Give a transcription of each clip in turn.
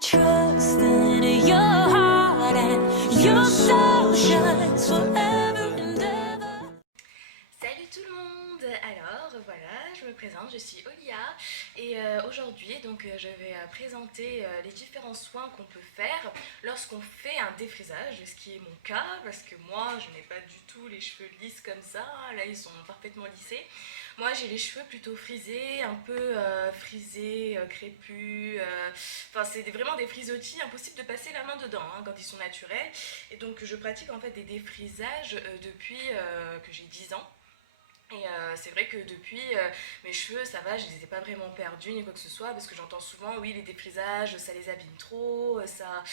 Trust in your heart and your soul shines forever and ever. Salut tout le monde. Alors voilà, je me présente, je suis Olia et aujourd'hui donc je vais présenter les différents soins qu'on peut faire lorsqu'on fait un défrisage, ce qui est mon cas parce que moi je n'ai pas du tout les cheveux lisses comme ça, là ils sont parfaitement lissés. Moi j'ai les cheveux plutôt frisés, un peu frisés, crépus, enfin c'est vraiment des frisottis, impossible de passer la main dedans hein, quand ils sont naturels. Et donc je pratique en fait des défrisages depuis que j'ai 10 ans. Et c'est vrai que depuis, mes cheveux, ça va, je les ai pas vraiment perdus ni quoi que ce soit, parce que j'entends souvent, oui, les défrisages, ça les abîme trop, ça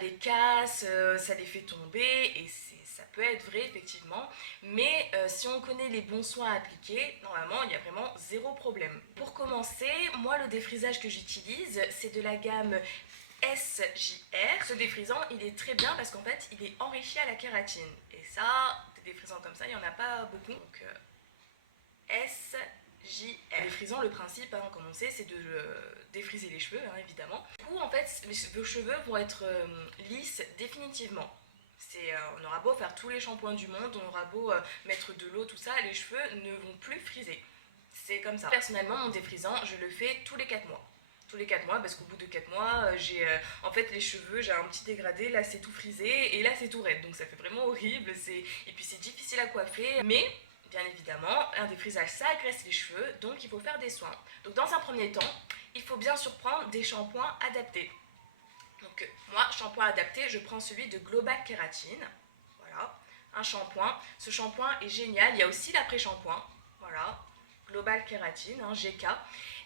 les casse, ça les fait tomber, et ça peut être vrai, effectivement. Mais si on connaît les bons soins à appliquer, normalement, il y a vraiment zéro problème. Pour commencer, moi, le défrisage que j'utilise, c'est de la gamme SJR. Ce défrisant, il est très bien parce qu'en fait, il est enrichi à la kératine. Et ça, des défrisants comme ça, il n'y en a pas beaucoup. Donc, SJR. Défrisant, le principe, hein, comme on sait, c'est de défriser les cheveux, hein, évidemment. Du coup, en fait, vos cheveux vont être lisses définitivement. On aura beau faire tous les shampoings du monde, on aura beau mettre de l'eau, tout ça, les cheveux ne vont plus friser. C'est comme ça. Personnellement, mon défrisant, je le fais tous les 4 mois. Tous les 4 mois, parce qu'au bout de 4 mois, j'ai en fait les cheveux, j'ai un petit dégradé, là c'est tout frisé et là c'est tout raide. Donc ça fait vraiment horrible, et puis c'est difficile à coiffer. Mais bien évidemment, un défrisage ça agresse les cheveux, donc il faut faire des soins. Donc dans un premier temps, il faut bien sûr prendre des shampoings adaptés. Donc moi, shampoing adapté, je prends celui de Global Kératine. Voilà, un shampoing. Ce shampoing est génial. Il y a aussi l'après-shampoing. Voilà, Global Kératine, hein, GK.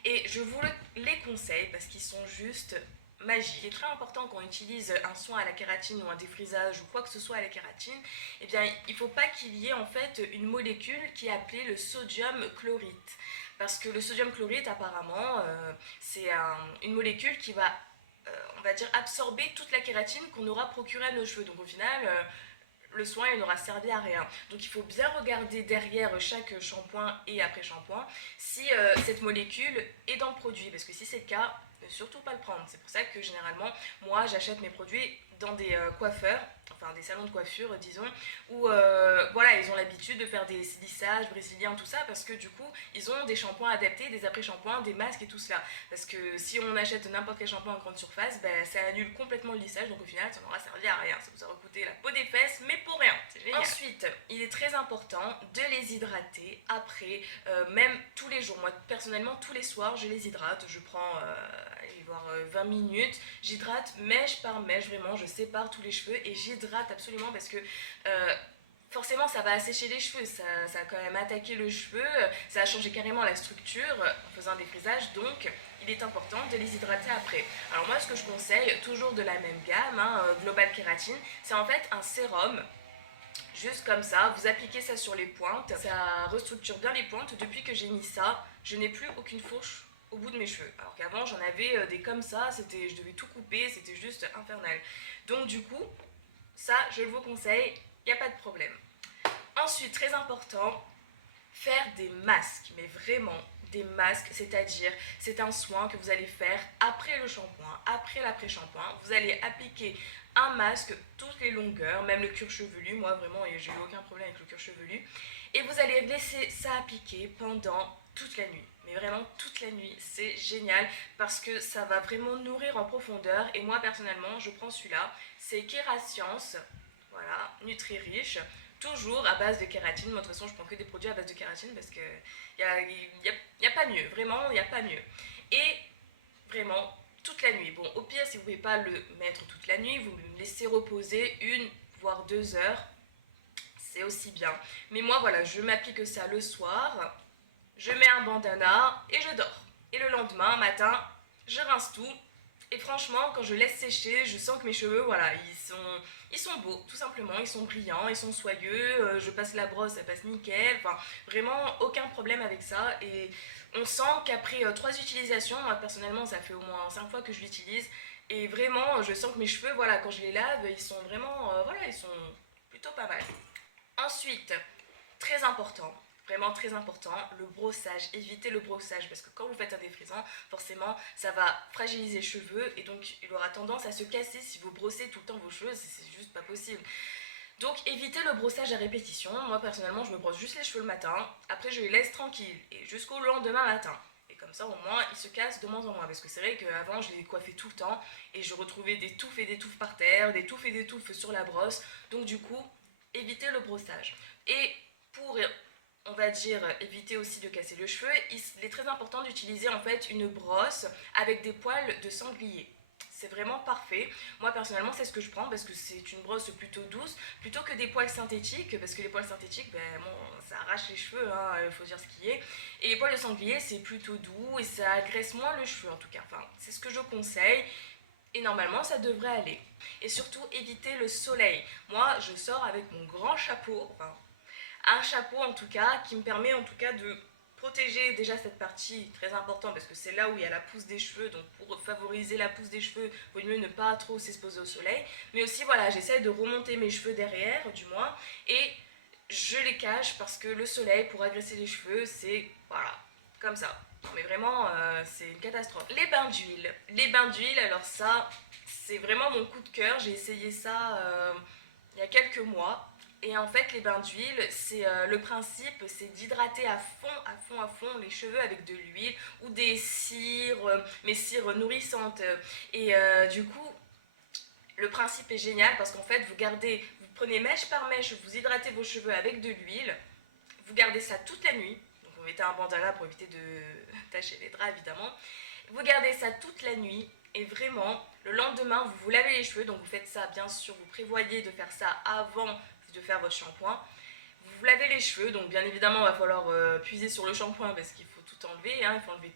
Et je vous les conseille parce qu'ils sont juste magiques. Il est très important quand on utilise un soin à la kératine ou un défrisage ou quoi que ce soit à la kératine, eh bien il ne faut pas qu'il y ait en fait une molécule qui est appelée le sodium chlorite. Parce que le sodium chlorite apparemment c'est une molécule qui va on va dire absorber toute la kératine qu'on aura procurée à nos cheveux. Donc au final le soin il n'aura servi à rien. Donc il faut bien regarder derrière chaque shampoing et après shampoing si cette molécule est dans le produit, parce que si c'est le cas, ne surtout pas le prendre. C'est pour ça que généralement moi j'achète mes produits dans des coiffeurs, enfin des salons de coiffure disons, où voilà ils ont l'habitude de faire des lissages brésiliens, tout ça, parce que du coup ils ont des shampoings adaptés, des après-shampoings, des masques et tout cela. Parce que si on achète n'importe quel shampoing en grande surface, ben, ça annule complètement le lissage, donc au final ça n'aura servi à rien. Ça vous aura coûté la peau des fesses, mais pour rien. C'est génial. Ensuite, il est très important de les hydrater après, même tous les jours. Moi personnellement tous les soirs je les hydrate, je prends allez voir 20 minutes, j'hydrate mèche par mèche, vraiment je sépare tous les cheveux et j'hydrate absolument parce que forcément ça va assécher les cheveux, ça a quand même attaqué le cheveu, ça a changé carrément la structure en faisant un défrisage, donc il est important de les hydrater après. Alors moi ce que je conseille, toujours de la même gamme, hein, Global Kératine, c'est en fait un sérum. Juste comme ça, vous appliquez ça sur les pointes, ça restructure bien les pointes. Depuis que j'ai mis ça, je n'ai plus aucune fourche au bout de mes cheveux. Alors qu'avant j'en avais des comme ça, je devais tout couper, c'était juste infernal. Donc du coup, ça je vous conseille, il n'y a pas de problème. Ensuite, très important, faire des masques, mais vraiment des masques, c'est-à-dire c'est un soin que vous allez faire après le shampoing, après l'après-shampoing. Vous allez appliquer un masque toutes les longueurs, même le cuir chevelu. Moi vraiment j'ai eu aucun problème avec le cuir chevelu. Et vous allez laisser ça appliquer pendant toute la nuit. Mais vraiment toute la nuit, c'est génial parce que ça va vraiment nourrir en profondeur. Et moi personnellement, je prends celui-là, c'est Kérascience, voilà, Nutri-Riche. Toujours à base de kératine. Moi de toute façon je prends que des produits à base de kératine parce que y a pas mieux, vraiment il n'y a pas mieux. Et vraiment toute la nuit. Bon au pire si vous ne pouvez pas le mettre toute la nuit, vous me laissez reposer 1 voire 2 heures, c'est aussi bien. Mais moi voilà, je m'applique ça le soir, je mets un bandana et je dors. Et le lendemain matin, je rince tout. Et franchement, quand je laisse sécher, je sens que mes cheveux, voilà, ils sont beaux, tout simplement. Ils sont brillants, ils sont soyeux. Je passe la brosse, ça passe nickel. Enfin, vraiment, aucun problème avec ça. Et on sent qu'après 3 utilisations, moi personnellement, ça fait au moins 5 fois que je l'utilise. Et vraiment, je sens que mes cheveux, voilà, quand je les lave, ils sont vraiment, voilà, ils sont plutôt pas mal. Ensuite, très important, Vraiment très important, le brossage, évitez le brossage parce que quand vous faites un défrisant, forcément ça va fragiliser les cheveux et donc il aura tendance à se casser si vous brossez tout le temps vos cheveux, c'est juste pas possible. Donc évitez le brossage à répétition, moi personnellement je me brosse juste les cheveux le matin, après je les laisse tranquilles et jusqu'au lendemain matin. Et comme ça au moins ils se cassent de moins en moins parce que c'est vrai qu'avant je les coiffais tout le temps et je retrouvais des touffes et des touffes par terre, des touffes et des touffes sur la brosse, donc du coup évitez le brossage. Et pour on va dire éviter aussi de casser le cheveu, il est très important d'utiliser en fait une brosse avec des poils de sanglier. C'est vraiment parfait. Moi personnellement c'est ce que je prends parce que c'est une brosse plutôt douce plutôt que des poils synthétiques parce que les poils synthétiques ben, bon, ça arrache les cheveux, hein, il faut dire ce qui est. Et les poils de sanglier c'est plutôt doux et ça agresse moins le cheveu en tout cas. Enfin, c'est ce que je conseille. Et normalement ça devrait aller. Et surtout éviter le soleil. Moi je sors avec mon grand chapeau, enfin un chapeau en tout cas qui me permet en tout cas de protéger déjà cette partie très importante parce que c'est là où il y a la pousse des cheveux, donc pour favoriser la pousse des cheveux il vaut mieux ne pas trop s'exposer au soleil, mais aussi voilà j'essaie de remonter mes cheveux derrière du moins et je les cache parce que le soleil pour agresser les cheveux c'est voilà comme ça, mais vraiment c'est une catastrophe. Les bains d'huile alors ça c'est vraiment mon coup de cœur, j'ai essayé ça il y a quelques mois. Et en fait, les bains d'huile, c'est le principe, c'est d'hydrater à fond, à fond, à fond les cheveux avec de l'huile ou des cires, mais cires nourrissantes. Et du coup, le principe est génial parce qu'en fait, vous prenez mèche par mèche, vous hydratez vos cheveux avec de l'huile, vous gardez ça toute la nuit. Donc, vous mettez un bandana pour éviter de tacher les draps, évidemment. Vous gardez ça toute la nuit. Et vraiment, le lendemain, vous vous lavez les cheveux, donc vous faites ça, bien sûr, vous prévoyez de faire ça avant de faire votre shampoing. Vous vous lavez les cheveux, donc bien évidemment, il va falloir puiser sur le shampoing parce qu'il faut tout enlever, hein, il faut enlever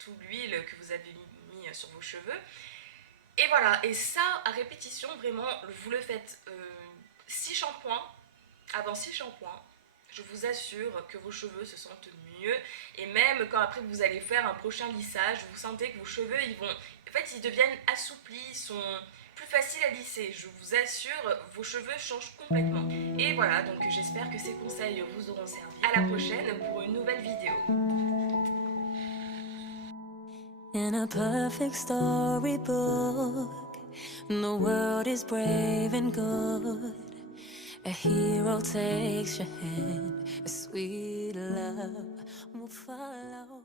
tout l'huile que vous avez mis sur vos cheveux. Et voilà, et ça, à répétition, vraiment, vous le faites 6 shampoings, avant 6 shampoings, je vous assure que vos cheveux se sentent mieux et même quand après vous allez faire un prochain lissage, vous sentez que vos cheveux ils deviennent assouplis, ils sont plus faciles à lisser. Je vous assure, vos cheveux changent complètement. Et voilà, donc j'espère que ces conseils vous auront servi. À la prochaine pour une nouvelle vidéo. In a perfect storybook, the world is brave and good. A hero takes your hand, a sweet love will follow.